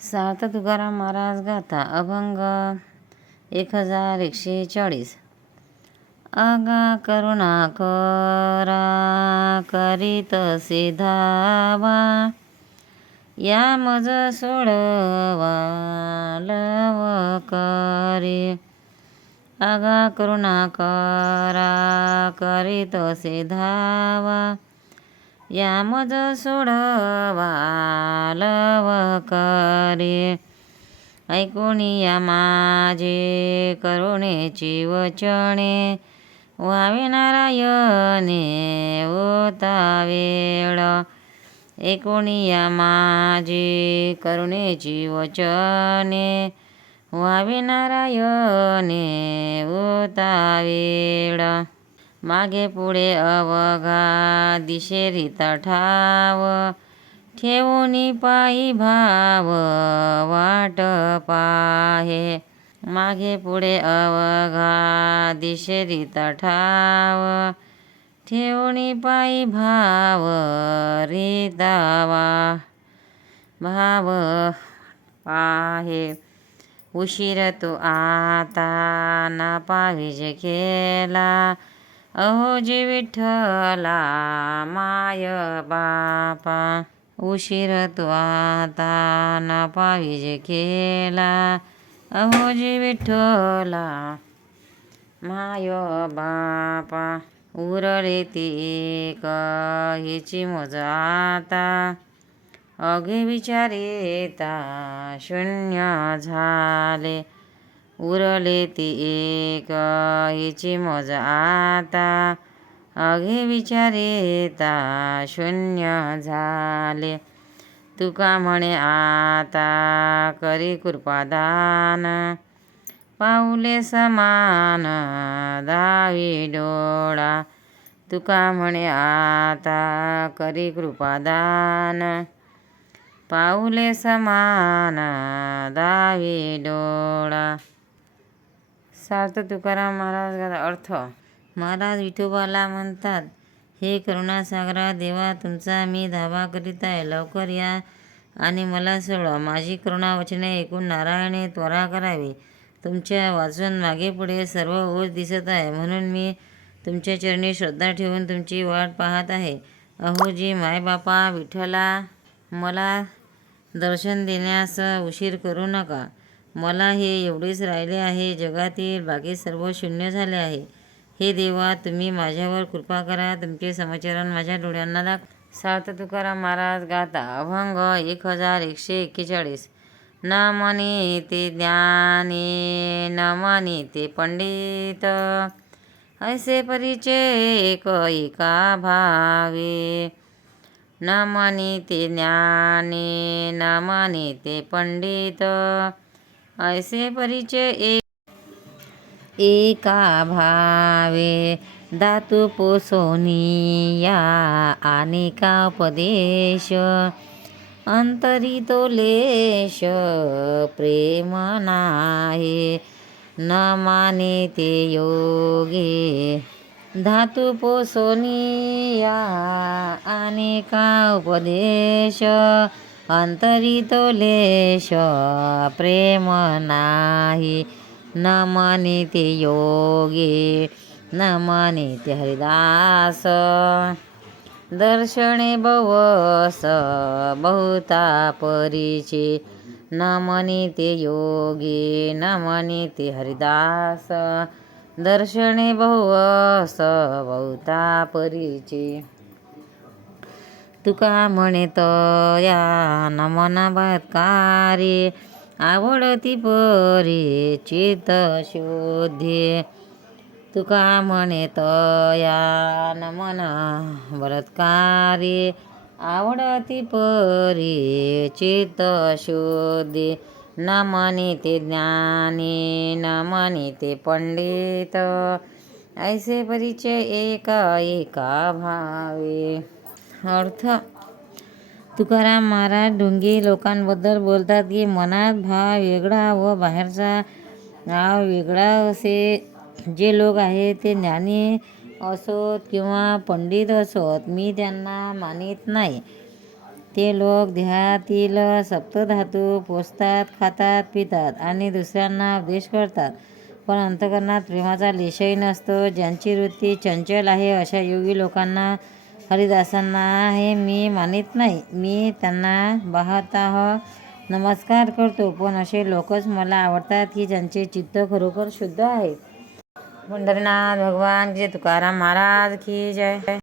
सार्थ तुकाराम महाराज गाथा अभंग 1140. आगा करुणा करा करीत धावा, या मज सोडवा लव करे. आगा करुणा करा करीत धावा, या मज सोडवा लव करे. ऐकोनिया माझे करुणेची वचने, व्हावे नारायणे होता वेळ. ऐकोनिया माझे करुणेची वचने, व्हावे नारायणे होता वेळ. मागे पुढे अवघा दिशेरीता ठाव, ठेवूनी पायी भाव वाट पाहे. मागे पुढे अवघा दिशेरीता ठाव, ठेवूनी पायी भाव रीतावा भाव पाहे. उशीर तो आता ना पाविज केला, अहो जी विठ्ठला माय बापा. उशीर तो आता ना पाविज केला, अहो जी विठ्ठला माय बापा. उरले ती एक हिची मज आता, अघे विचारिता शून्य झाले. उरले ती एक हिची मज आता, अघे विचारिता शून्य झाले. तुका म्हणे आता करी कृपादान, पाऊले समान दावी डोळा. तुका म्हणे आता करी कृपादान, पाऊले समान दावी डोळा. सार्थ तुकाराम महाराज गाथा अर्थ. महाराज विठोबाला म्हणतात, हे करुणासागरा देवा, तुमचा मी धावा करीत आहे. लवकर या आणि मला सोडवा. माझी करुणा वचने ऐकून नारायणे त्वरा करावी. तुमच्या वाचून मागे पुढे सर्व ओझ दिसत आहे, म्हणून मी तुमच्या चरणी श्रद्धा ठेवून तुमची वाट पाहत आहे. अहो जी मायबापा विठ्ठला, मला दर्शन देण्यास उशीर करू नका. मला हे एवढेच राहिले आहे. जगातील बाकी सर्व शून्य झाले आहे. हे देवा, तुम्ही माझ्यावर कृपा करा. तुमचे समचरण माझ्या डोळ्यांना दाख. सार्थ तुकाराम महाराज गाथा अभंग 1141. न म्हणे ते ज्ञानी न म्हणे ते पंडित, ऐसे परिचय एक एका भावे. न म्हणे ते ज्ञानी न म्हणे ते पंडित, ऐसे परिचय एका भावे. धातू पोसोनिया अनेका उपदेश, अंतरी तो लेश प्रेम नाही. न माने ते योगे, धातू पोसोनिया अनेका उपदेश, अंतरी तो लेश प्रेम नाही. न माने ते योगे, न माने ते हरिदास, दर्शने बवस बहुता परीचे. न म्हणे ते योगी न म्हणे ते हरिदास, दर्शने बवस बहुता परीचे. तुका म्हणे तया न मना बलात्कारे, आवडती परी चित्त शोधे. तुका म्हणे तया न मना बलात्कारे, आवडती परी चित्त शोधे. न म्हणे ते ज्ञानी न म्हणे ते पंडित, ऐसे परिचय एका एका भावे. अर्थ. तुकाराम महाराज ढोंगी लोकांबद्दल बोलतात की मनात भाव वेगळा व बाहेरचा भाव वेगळा असे जे लोक आहेत ते ज्ञानी असोत किंवा पंडित असोत, मी त्यांना मानित नाही. ते लोक देहातील सप्तधातू पोसतात, खातात, पितात आणि दुसऱ्यांना उपदेश करतात, पण अंतःकरणात प्रेमाचा लेशही नसतो. ज्यांची वृत्ती चंचल आहे अशा योगी लोकांना, हरिदासांना हे मी मानित नाही. मी त्यांना बाहतः नमस्कार करतो, पण असे लोकच मला आवडतात की ज्यांचे चित्त खरोखर शुद्ध आहे. पंढरीनाथ भगवान की जय. तुकाराम महाराज की जय.